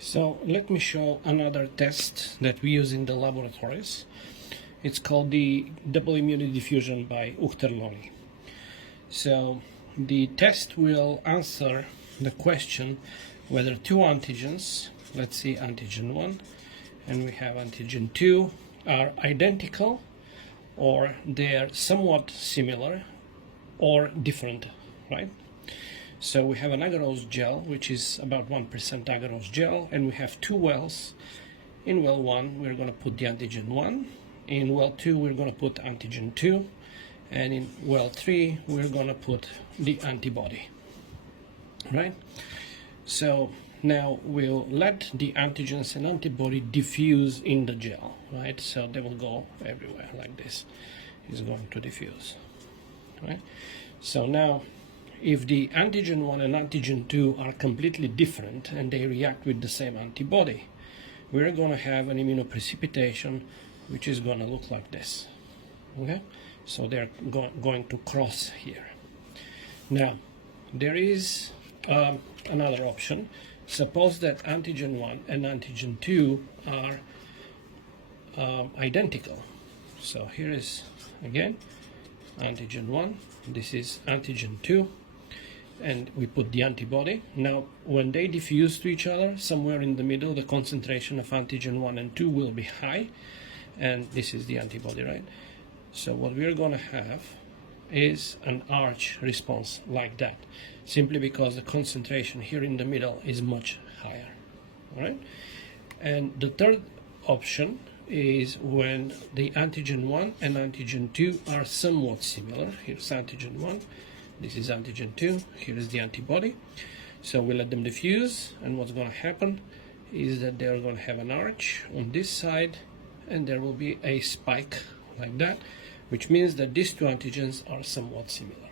So let me show another test that we use in the laboratories. It's called the double immunidiffusion by Ouchterlony. So the test will answer the question whether two antigens, let's see antigen 1 and we have antigen 2, are identical or they're somewhat similar or different, right? So we have an agarose gel, which is about 1% agarose gel, and we have two wells. In well 1, we're going to put the antigen 1. In well 2, we're going to put antigen 2. And in well 3, we're going to put the antibody, right? So now we'll let the antigens and antibody diffuse in the gel, right? So they will go everywhere like this. It's going to diffuse, right? So now, if the antigen 1 and antigen 2 are completely different and they react with the same antibody, we're going to have an immunoprecipitation which is going to look like this. Okay? So they're going to cross here. Now, there is another option. Suppose that antigen 1 and antigen 2 are identical. So here is, again, antigen 1. This is antigen 2. And we put the antibody. Now, when they diffuse to each other, somewhere in the middle, the concentration of antigen 1 and 2 will be high, and this is the antibody, right? So what we're going to have is an arch response like that, simply because the concentration here in the middle is much higher, all right? And the third option is when the antigen 1 and antigen 2 are somewhat similar. Here's antigen 1. This is antigen 2, here is the antibody. So we let them diffuse, and what's going to happen is that they're going to have an arch on this side, and there will be a spike like that, which means that these two antigens are somewhat similar.